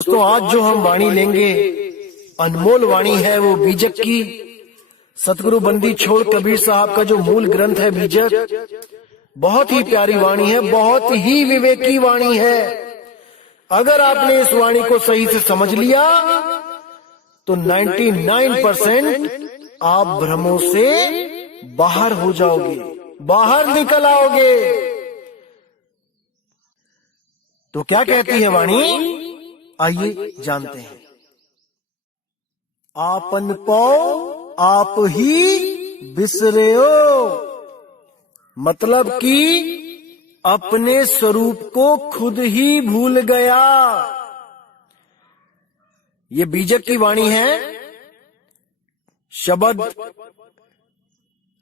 दोस्तों, आज जो हम वाणी लेंगे अनमोल वाणी है वो बीजक की। सतगुरु बंदी छोड़ कबीर साहब का जो मूल ग्रंथ है बीजक, बहुत ही प्यारी वाणी है, बहुत ही विवेकी वाणी है। अगर आपने इस वाणी को सही से समझ लिया तो 99% आप भ्रमों से बाहर हो जाओगे, बाहर निकल आओगे। तो क्या कहती है वाणी, आइए जानते हैं। आपन पाओ आप ही बिसरे हो, मतलब कि अपने स्वरूप को खुद ही भूल गया। ये बीजक की वाणी है। शब्द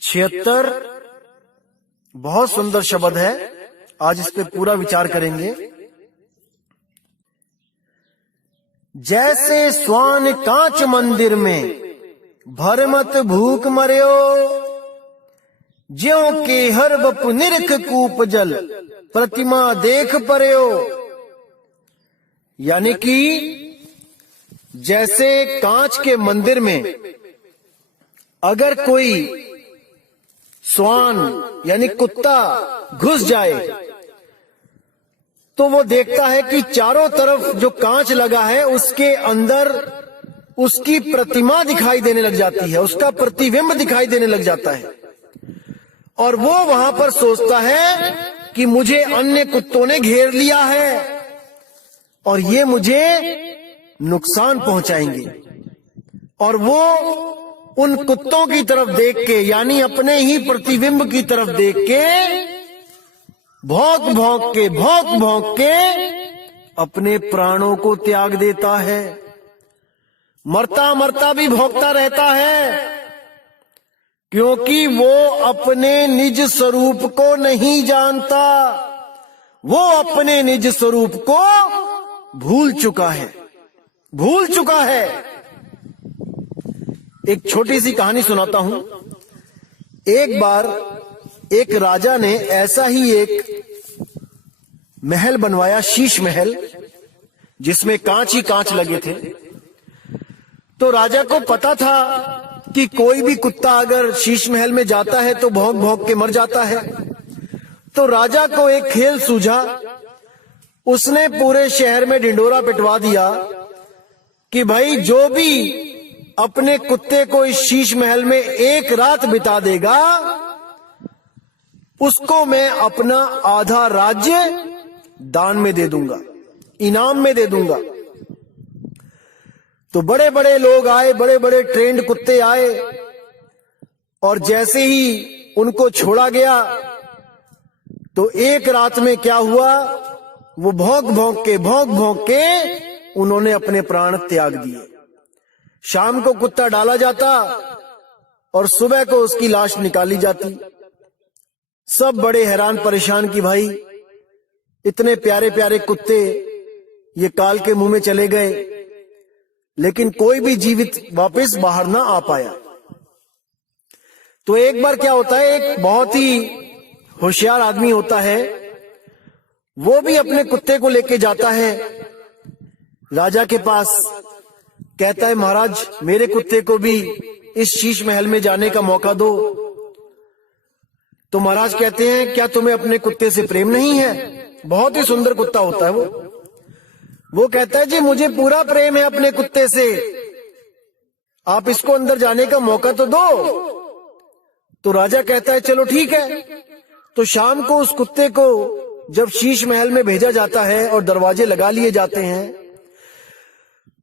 76 बहुत सुंदर शब्द है। आज इस पे पूरा विचार करेंगे। जैसे स्वान कांच मंदिर में भरमत भूख मर्यो, ज्यों के हर बपु निरख कूप जल प्रतिमा देख पर्यो। यानी कि जैसे कांच के मंदिर में अगर कोई स्वान यानी कुत्ता घुस जाए तो वो देखता है कि चारों तरफ जो कांच लगा है उसके अंदर उसकी प्रतिमा दिखाई देने लग जाती है, उसका प्रतिबिंब दिखाई देने लग जाता है। और वो वहां पर सोचता है कि मुझे अन्य कुत्तों ने घेर लिया है और ये मुझे नुकसान पहुंचाएंगे। और वो उन कुत्तों की तरफ देख के, यानी अपने ही प्रतिबिंब की तरफ देख के भौंक भौंक के अपने प्राणों को त्याग देता है। मरता मरता भी भौंकता रहता है, क्योंकि वो अपने निज स्वरूप को नहीं जानता। वो अपने निज स्वरूप को भूल चुका है, भूल चुका है। एक छोटी सी कहानी सुनाता हूं। एक बार एक राजा ने ऐसा ही एक महल बनवाया, शीश महल, जिसमें कांच ही कांच लगे थे। तो राजा को पता था कि कोई भी कुत्ता अगर शीश महल में जाता है तो भौंक भौंक के मर जाता है। तो राजा को एक खेल सूझा। उसने पूरे शहर में ढिंढोरा पिटवा दिया कि भाई जो भी अपने कुत्ते को इस शीश महल में एक रात बिता देगा उसको मैं अपना आधा राज्य दान में दे दूंगा, इनाम में दे दूंगा। तो बड़े बड़े लोग आए, बड़े बड़े ट्रेंड कुत्ते आए, और जैसे ही उनको छोड़ा गया तो एक रात में क्या हुआ, वो भौंक भौंक के उन्होंने अपने प्राण त्याग दिए। शाम को कुत्ता डाला जाता और सुबह को उसकी लाश निकाली जाती। सब बड़े हैरान परेशान कि भाई इतने प्यारे प्यारे कुत्ते ये काल के मुंह में चले गए, लेकिन कोई भी जीवित वापस बाहर ना आ पाया। तो एक बार क्या होता है, एक बहुत ही होशियार आदमी होता है, वो भी अपने कुत्ते को लेके जाता है राजा के पास। कहता है, महाराज मेरे कुत्ते को भी इस शीश महल में जाने का मौका दो। तो महाराज कहते हैं, क्या तुम्हें अपने कुत्ते से प्रेम नहीं है? बहुत ही सुंदर कुत्ता होता है वो कहता है, जी मुझे पूरा प्रेम है अपने कुत्ते से, आप इसको अंदर जाने का मौका तो दो। तो राजा कहता है, चलो ठीक है। तो शाम को उस कुत्ते को जब शीश महल में भेजा जाता है और दरवाजे लगा लिए जाते हैं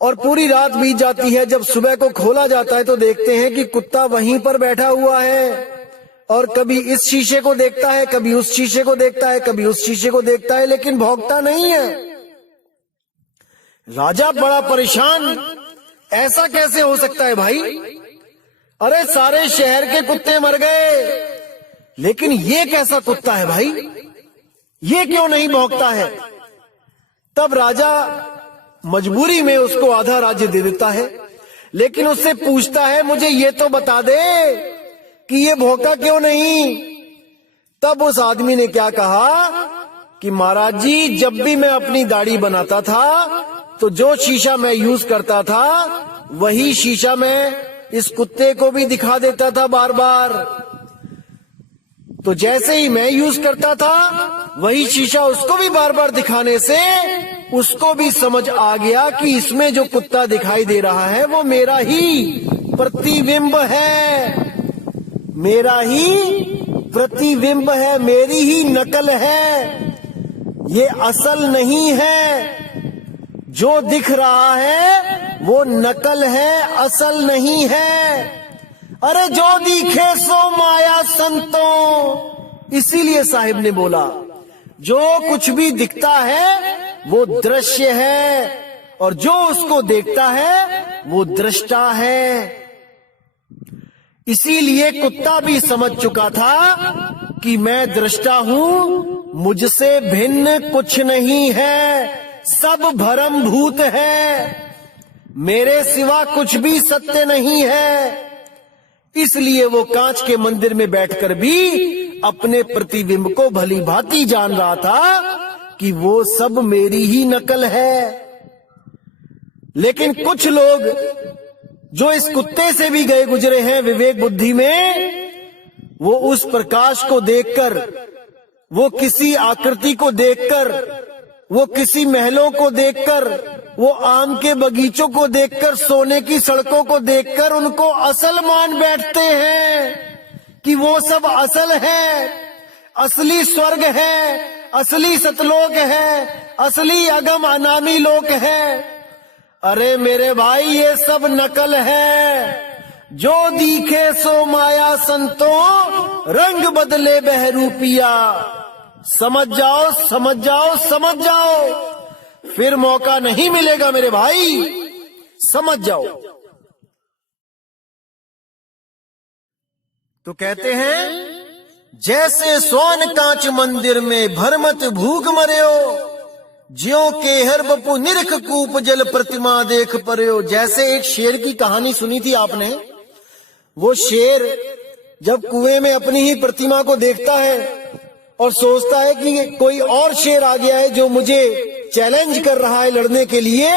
और पूरी रात बीत जाती है, जब सुबह को खोला जाता है तो देखते हैं कि कुत्ता वहीं पर बैठा हुआ है और कभी इस शीशे को देखता है, कभी उस शीशे को देखता है, कभी उस शीशे को देखता है, लेकिन भौंकता नहीं है। राजा बड़ा परेशान, ऐसा कैसे हो सकता है भाई? अरे सारे शहर के कुत्ते मर गए, लेकिन ये कैसा कुत्ता है भाई, ये क्यों नहीं भौंकता है? तब राजा मजबूरी में उसको आधा राज्य दे देता है, लेकिन उससे पूछता है, मुझे ये तो बता दे कि ये भौंका क्यों नहीं? तब उस आदमी ने क्या कहा कि महाराज जी, जब भी मैं अपनी दाढ़ी बनाता था तो जो शीशा मैं यूज करता था वही शीशा मैं इस कुत्ते को भी दिखा देता था बार बार। तो जैसे ही मैं यूज करता था वही शीशा उसको भी बार बार दिखाने से उसको भी समझ आ गया कि इसमें जो कुत्ता दिखाई दे रहा है वो मेरा ही प्रतिबिंब है, मेरा ही प्रतिबिंब है, मेरी ही नकल है, ये असल नहीं है। जो दिख रहा है वो नकल है, असल नहीं है। अरे जो दिखे सो माया संतों, इसीलिए साहिब ने बोला जो कुछ भी दिखता है वो दृश्य है और जो उसको देखता है वो दृष्टा है। इसीलिए कुत्ता भी समझ चुका था कि मैं दृष्टा हूं, मुझसे भिन्न कुछ नहीं है, सब भ्रम भूत है, मेरे सिवा कुछ भी सत्य नहीं है। इसलिए वो कांच के मंदिर में बैठकर भी अपने प्रतिबिंब को भली भांति जान रहा था कि वो सब मेरी ही नकल है। लेकिन कुछ लोग जो इस कुत्ते से भी गए गुजरे हैं विवेक बुद्धि में, वो उस प्रकाश को देखकर, वो किसी आकृति को देखकर, वो किसी महलों को देखकर, वो आम के बगीचों को देखकर, सोने की सड़कों को देखकर उनको असल मान बैठते हैं कि वो सब असल है, असली स्वर्ग है, असली सतलोक है, असली अगम अनामी लोक है। अरे मेरे भाई ये सब नकल है। जो दिखे सो माया संतों, रंग बदले बहरूपिया। समझ जाओ, समझ जाओ, समझ जाओ, फिर मौका नहीं मिलेगा मेरे भाई, समझ जाओ। तो कहते हैं जैसे सोन कांच मंदिर में भरमत भूख मर्यो, ज्यों के हर बपू निरख कूप जल प्रतिमा देख पर्यो। जैसे एक शेर की कहानी सुनी थी आपने, वो शेर जब कुएं में अपनी ही प्रतिमा को देखता है और सोचता है कि कोई और शेर आ गया है जो मुझे चैलेंज कर रहा है लड़ने के लिए,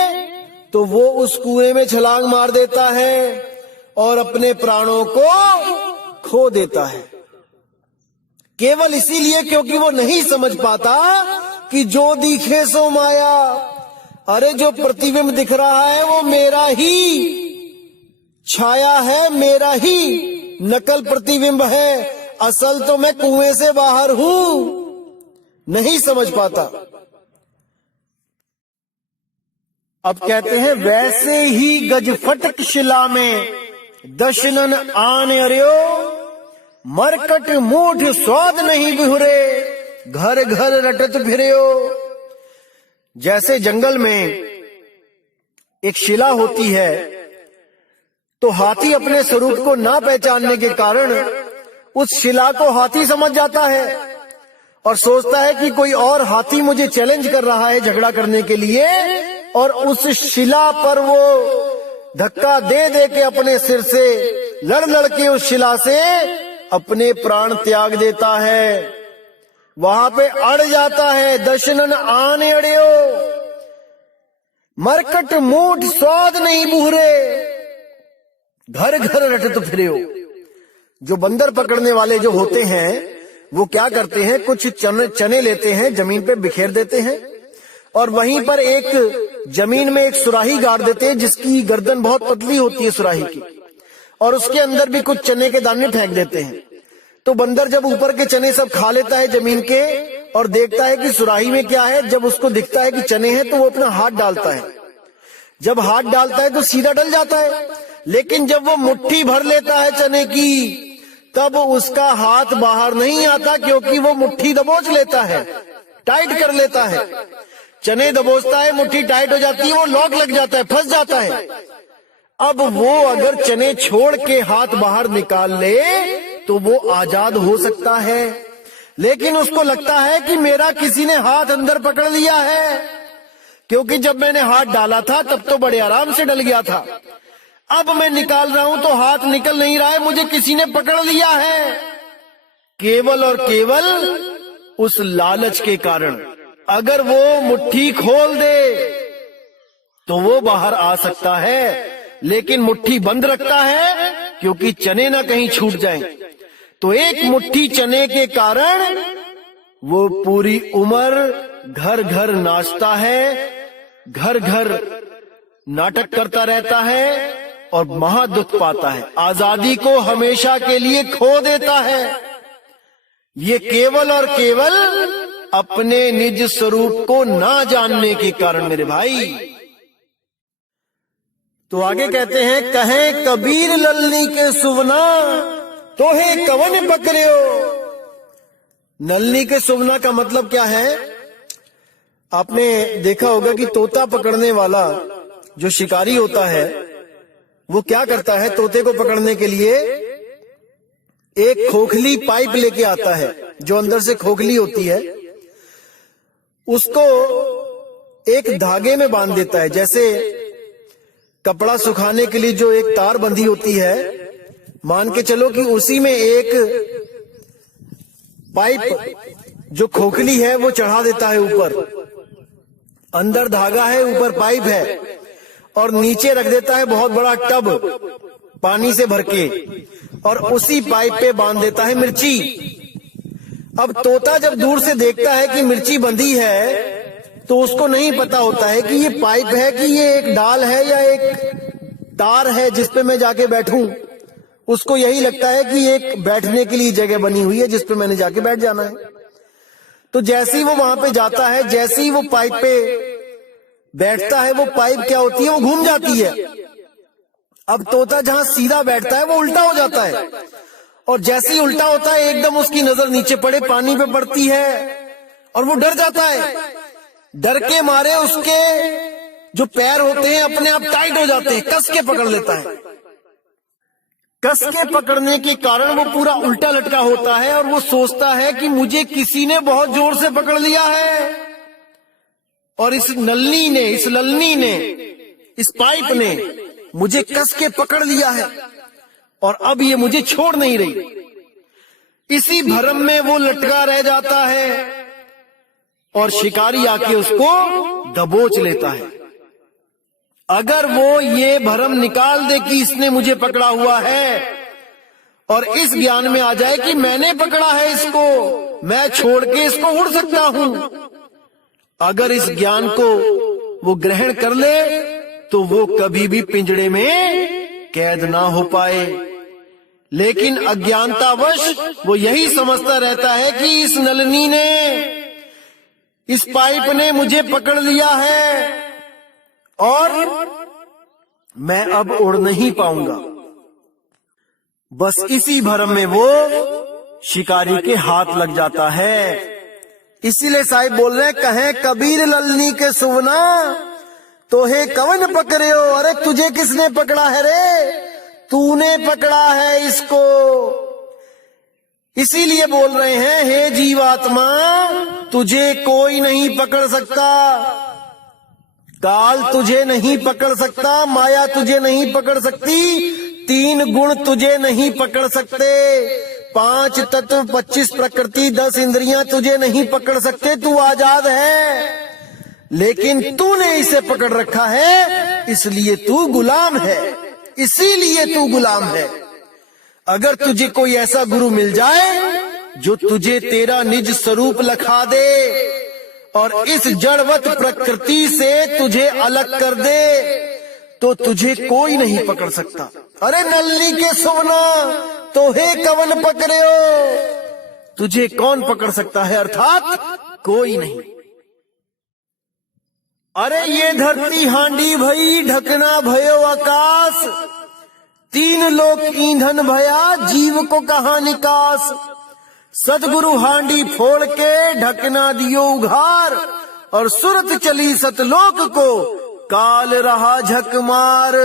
तो वो उस कुएं में छलांग मार देता है और अपने प्राणों को खो देता है। केवल इसीलिए क्योंकि वो नहीं समझ पाता कि जो दिखे सो माया। अरे जो प्रतिबिंब दिख रहा है वो मेरा ही छाया है, मेरा ही नकल प्रतिबिंब है, असल तो मैं कुएं से बाहर हूं। नहीं समझ पाता। अब कहते हैं वैसे ही गज फटक शिला में दशनन आन अर्यो, मरकट मूठ स्वाद नहीं बिहुरे, घर घर रटत फिर्यो। जैसे जंगल में एक शिला होती है तो हाथी अपने स्वरूप को ना पहचानने के कारण उस शिला को हाथी समझ जाता है और सोचता है कि कोई और हाथी मुझे चैलेंज कर रहा है झगड़ा करने के लिए, और उस शिला पर वो धक्का दे दे के अपने सिर से लड़ लड़ के उस शिला से अपने प्राण त्याग देता है, वहां पे अड़ जाता है। दशनन आने अड़ियो, मरकट मूठ स्वाद नहीं बूहरे, घर घर रटत फिर्यो। जो बंदर पकड़ने वाले जो होते हैं वो क्या करते हैं, कुछ चने लेते हैं, जमीन पे बिखेर देते हैं और वहीं पर एक जमीन में एक सुराही गाड़ देते हैं जिसकी गर्दन बहुत पतली होती है सुराही की, और उसके अंदर भी कुछ चने के दाने फेंक देते हैं। तो बंदर जब ऊपर के चने सब खा लेता है जमीन के और देखता है कि सुराही में क्या है, जब उसको दिखता है कि चने हैं तो वो अपना हाथ डालता है। जब हाथ डालता है तो सीधा डल जाता है, लेकिन जब वो मुट्ठी भर लेता है चने की तब उसका हाथ बाहर नहीं आता, क्योंकि वो मुट्ठी दबोच लेता है, टाइट कर लेता है। चने दबोचता है, मुट्ठी टाइट हो जाती है, वो लॉक लग जाता है, फंस जाता है। अब वो अगर चने छोड़ के हाथ बाहर निकाल ले तो वो आजाद हो सकता है, लेकिन उसको लगता है कि मेरा किसी ने हाथ अंदर पकड़ लिया है, क्योंकि जब मैंने हाथ डाला था तब तो बड़े आराम से डल गया था, अब मैं निकाल रहा हूं तो हाथ निकल नहीं रहा है, मुझे किसी ने पकड़ लिया है। केवल और केवल उस लालच के कारण। अगर वो मुट्ठी खोल दे तो वो बाहर आ सकता है, लेकिन मुट्ठी बंद रखता है क्योंकि चने ना कहीं छूट जाएं। तो एक मुट्ठी चने के कारण वो पूरी उम्र घर घर नाचता है, घर घर नाटक करता रहता है और महादुख पाता है, आजादी को हमेशा के लिए खो देता है। ये केवल और केवल अपने निज स्वरूप को ना जानने के कारण मेरे भाई। तो आगे कहते हैं, कहें कबीर ललनी के सुवना तोहे कवन पकड़ियो। नलनी के सुवना का मतलब क्या है? आपने देखा होगा कि तोता पकड़ने वाला जो शिकारी होता है वो क्या करता है, तोते को पकड़ने के लिए एक खोखली पाइप लेके आता है, जो अंदर से खोखली होती है, उसको एक धागे में बांध देता है। जैसे कपड़ा सुखाने के लिए जो एक तार बंधी होती है, मान के चलो कि उसी में एक पाइप जो खोखली है वो चढ़ा देता है ऊपर, अंदर धागा है, ऊपर पाइप है, और नीचे रख देता है बहुत बड़ा टब पानी से भर के, और उसी पाइप पे बांध देता है मिर्ची। अब तोता जब दूर से देखता है कि मिर्ची बंधी है तो उसको नहीं पता होता है कि ये पाइप है कि ये एक डाल है या एक तार है जिसपे मैं जाके बैठूं। उसको यही लगता है कि एक बैठने के लिए जगह बनी हुई है जिसपे मैंने जाके बैठ जाना है। तो जैसे ही वो वहां पे जाता है, जैसे ही वो पाइप पे बैठता है, वो पाइप क्या होती है, वो घूम जाती है। अब तोता जहां सीधा बैठता है वो उल्टा हो जाता है, और जैसे ही उल्टा होता है एकदम उसकी नजर नीचे पड़े, पानी पे पड़ती है और वो डर जाता है। डर के मारे उसके जो पैर होते हैं अपने आप टाइट हो जाते हैं, कस के पकड़ लेता है। कस के पकड़ने के कारण वो पूरा उल्टा लटका होता है और वो सोचता है कि मुझे किसी ने बहुत जोर से पकड़ लिया है, और इस ललनी ने इस पाइप ने मुझे कस के पकड़ लिया है और अब ये मुझे छोड़ नहीं रही। इसी भ्रम में वो लटका रह जाता है और शिकारी आके उसको दबोच लेता है। अगर वो ये भ्रम निकाल दे कि इसने मुझे पकड़ा हुआ है और इस ज्ञान में आ जाए कि मैंने पकड़ा है इसको, मैं छोड़ के इसको उड़ सकता हूं, अगर इस ज्ञान को वो ग्रहण कर ले तो वो कभी भी पिंजड़े में कैद ना हो पाए। लेकिन अज्ञानतावश वो यही समझता रहता है कि इस नलनी ने, इस पाइप ने मुझे पकड़ लिया है और मैं अब उड़ नहीं पाऊंगा। बस इसी भ्रम में वो शिकारी के हाथ लग जाता है। इसीलिए साहिब बोल रहे हैं, कहें कबीर ललनी के सुवना तोहे कवन पकड़ियो। अरे तुझे किसने पकड़ा है रे? तूने पकड़ा है इसको। इसीलिए बोल रहे हैं, हे जीवात्मा तुझे कोई नहीं पकड़ सकता, काल तुझे नहीं पकड़ सकता, माया तुझे नहीं पकड़ सकती, 3 गुण तुझे नहीं पकड़ सकते, 5 तत्व, 25 प्रकृति, 10 इंद्रियां तुझे नहीं पकड़ सकते। तू आजाद है, लेकिन तूने इसे पकड़ रखा है, इसलिए तू गुलाम है, इसीलिए तू गुलाम है। अगर तुझे कोई ऐसा गुरु मिल जाए जो तुझे तेरा निज स्वरूप लखा दे और इस जड़वत प्रकृति से तुझे अलग कर दे, तो तुझे कोई नहीं पकड़ सकता। अरे नलनी के सुवना तोहे कवन पकड़ियो, तुझे कौन पकड़ सकता है? अर्थात कोई नहीं। अरे ये धरती हांडी भई, ढकना भयो आकाश, 3 लोक ईंधन भया, जीव को कहा निकास। सदगुरु हांडी फोड़ के ढकना दियो उघार, और सुरत चली सतलोक को काल रहा झक मार।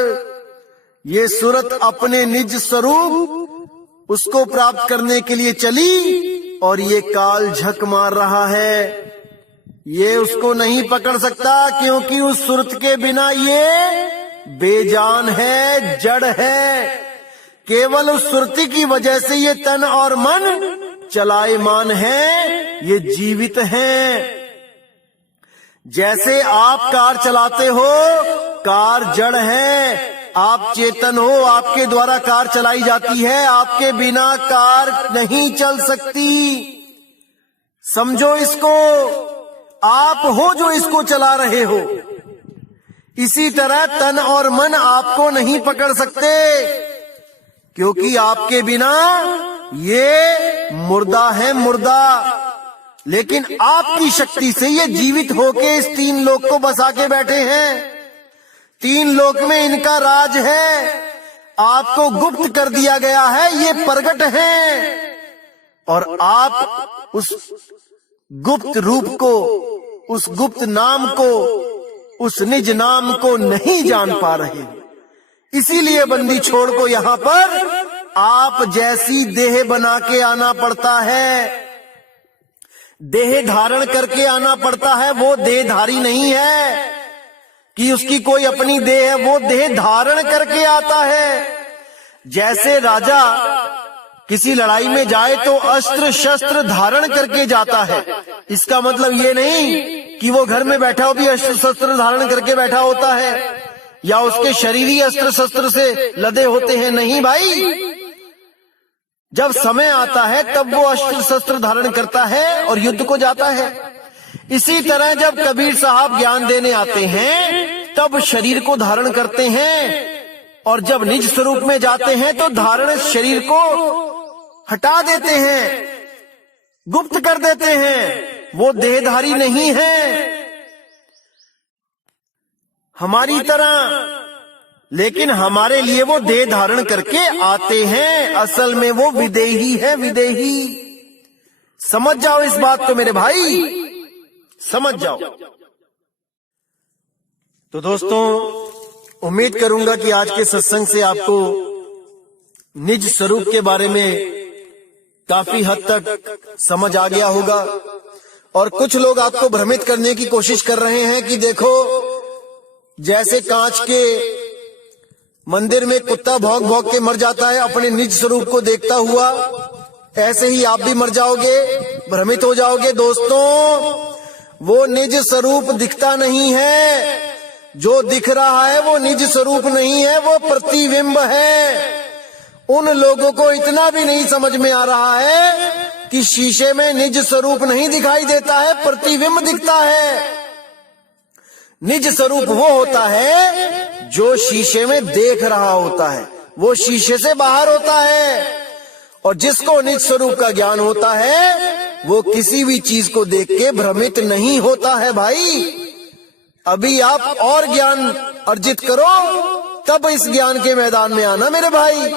ये सुरत अपने निज स्वरूप उसको प्राप्त करने के लिए चली और ये काल झक मार रहा है। ये उसको नहीं पकड़ सकता क्योंकि उस सुरत के बिना ये बेजान है, जड़ है। केवल उस सुरती की वजह से ये तन और मन चलायमान है, ये जीवित हैं। जैसे आप कार चलाते हो कार जड़ है, आप चेतन हो, आपके द्वारा कार चलाई जाती है, आपके बिना कार नहीं चल सकती। समझो इसको, आप हो जो इसको चला रहे हो। इसी तरह तन और मन आपको नहीं पकड़ सकते, क्योंकि आपके बिना ये मुर्दा है, मुर्दा। लेकिन आपकी शक्ति से ये जीवित होके इस तीन लोक को बसा के बैठे हैं। तीन लोक में इनका राज है, आपको गुप्त कर दिया गया है, ये प्रगट हैं, और आप उस गुप्त रूप को, उस गुप्त नाम को, उस निज नाम को नहीं जान पा रहे। इसीलिए बंदी छोड़ को यहाँ पर आप जैसी देह बना के आना पड़ता है, देह धारण करके आना पड़ता है। वो देहधारी नहीं है कि उसकी कोई अपनी देह है, वो देह धारण करके आता है। जैसे राजा किसी लड़ाई में जाए तो अस्त्र शस्त्र धारण करके जाता है। इसका मतलब ये नहीं कि वो घर में बैठा हो भी अस्त्र शस्त्र धारण करके बैठा होता है, या उसके शरीर ही अस्त्र शस्त्र से लदे होते हैं। नहीं भाई, जब समय आता है तब वो अस्त्र शस्त्र धारण करता है और युद्ध को जाता है। इसी तरह जब कबीर साहब ज्ञान देने आते हैं तब शरीर को धारण करते हैं, और जब निज स्वरूप में जाते हैं तो धारण शरीर को हटा देते हैं, गुप्त कर देते हैं। वो देहधारी नहीं है हमारी तरह, लेकिन हमारे लिए वो देह धारण करके आते हैं। असल में वो विदेही है, विदेही। समझ जाओ इस बात को मेरे भाई, समझ जाओ। तो दोस्तों, उम्मीद करूंगा कि आज के सत्संग से आपको निज स्वरूप के बारे में काफी हद तक समझ आ गया होगा। और कुछ लोग आपको भ्रमित करने की कोशिश कर रहे हैं कि देखो, जैसे कांच के मंदिर में कुत्ता भौंक भौंक के मर जाता है अपने निज स्वरूप को देखता हुआ, ऐसे ही आप भी मर जाओगे, भ्रमित हो जाओगे। दोस्तों, वो निज स्वरूप दिखता नहीं है। जो दिख रहा है वो निज स्वरूप नहीं है, वो प्रतिबिंब है। उन लोगों को इतना भी नहीं समझ में आ रहा है कि शीशे में निज स्वरूप नहीं दिखाई देता है, प्रतिबिंब दिखता है। निज स्वरूप वो होता है जो शीशे में देख रहा होता है, वो शीशे से बाहर होता है। और जिसको निज स्वरूप का ज्ञान होता है वो किसी भी चीज को देख के भ्रमित नहीं होता है। भाई, अभी आप और ज्ञान अर्जित करो, तब इस ज्ञान के मैदान में आना मेरे भाई।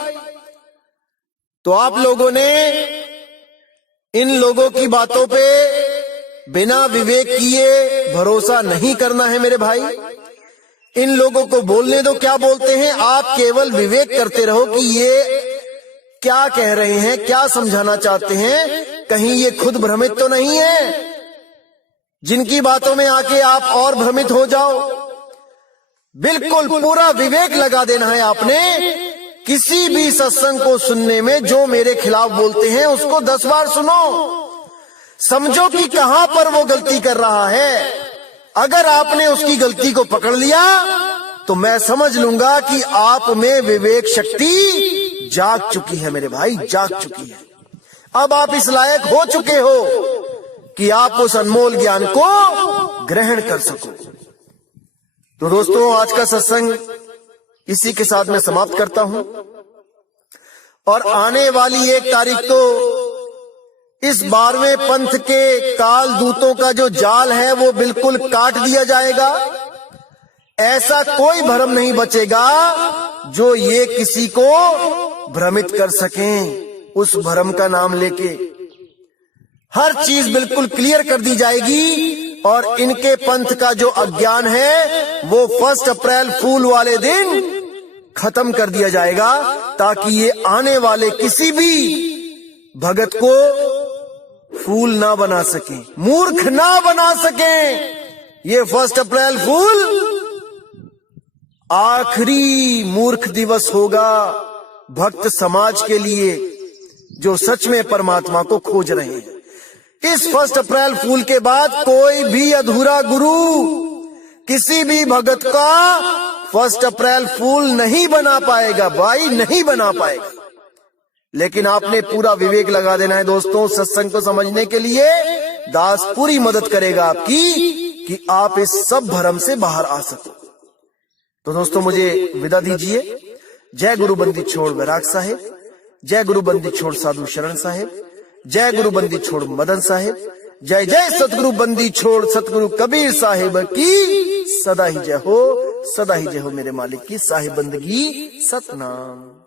तो आप लोगों ने इन लोगों की बातों पे बिना विवेक किए भरोसा नहीं करना है मेरे भाई। इन लोगों को बोलने दो क्या बोलते हैं, आप केवल विवेक करते रहो कि ये क्या कह रहे हैं, क्या समझाना चाहते हैं, कहीं ये खुद भ्रमित तो नहीं है जिनकी बातों में आके आप और भ्रमित हो जाओ। बिल्कुल पूरा विवेक लगा देना है आपने। किसी भी सत्संग को सुनने में जो मेरे खिलाफ बोलते हैं उसको 10 बार सुनो, समझो कि कहां पर वो गलती कर रहा है। अगर आपने उसकी गलती को पकड़ लिया तो मैं समझ लूंगा कि आप में विवेक शक्ति जाग चुकी है मेरे भाई, जाग चुकी है। अब आप इस लायक हो चुके हो कि आप उस अनमोल ज्ञान को ग्रहण कर सको। तो दोस्तों, आज का सत्संग इसी के साथ मैं समाप्त करता हूं, और आने वाली 1 तारीख को इस 12वें पंथ के काल दूतों का जो जाल है वो बिल्कुल काट दिया जाएगा। ऐसा कोई भ्रम नहीं बचेगा जो ये किसी को भ्रमित कर सकें उस भ्रम का नाम लेके। हर चीज बिल्कुल क्लियर कर दी जाएगी, और इनके पंथ का जो अज्ञान है वो 1 अप्रैल फूल वाले दिन खत्म कर दिया जाएगा, ताकि ये आने वाले किसी भी भगत को फूल ना बना सके, मूर्ख ना बना सके। ये 1 अप्रैल फूल आखिरी मूर्ख दिवस होगा भक्त समाज के लिए जो सच में परमात्मा को खोज रहे हैं। इस 1 अप्रैल फूल के बाद कोई भी अधूरा गुरु किसी भी भगत का 1 अप्रैल फूल नहीं बना पाएगा भाई, नहीं बना पाएगा। लेकिन आपने पूरा विवेक लगा देना है दोस्तों सत्संग को समझने के लिए। दास पूरी मदद करेगा आपकी कि आप इस सब भ्रम से बाहर आ सको। तो दोस्तों मुझे विदा दीजिए। जय गुरु बंदी छोड़ वैराग साहेब, जय गुरु बंदी छोड़ साधु शरण साहेब, जय गुरु बंदी छोड़ मदन साहेब, जय जय सतगुरु बंदी छोड़ सतगुरु कबीर साहिब की सदा ही जय हो, सदा ही जय हो मेरे मालिक की साहिब बंदगी सतनाम।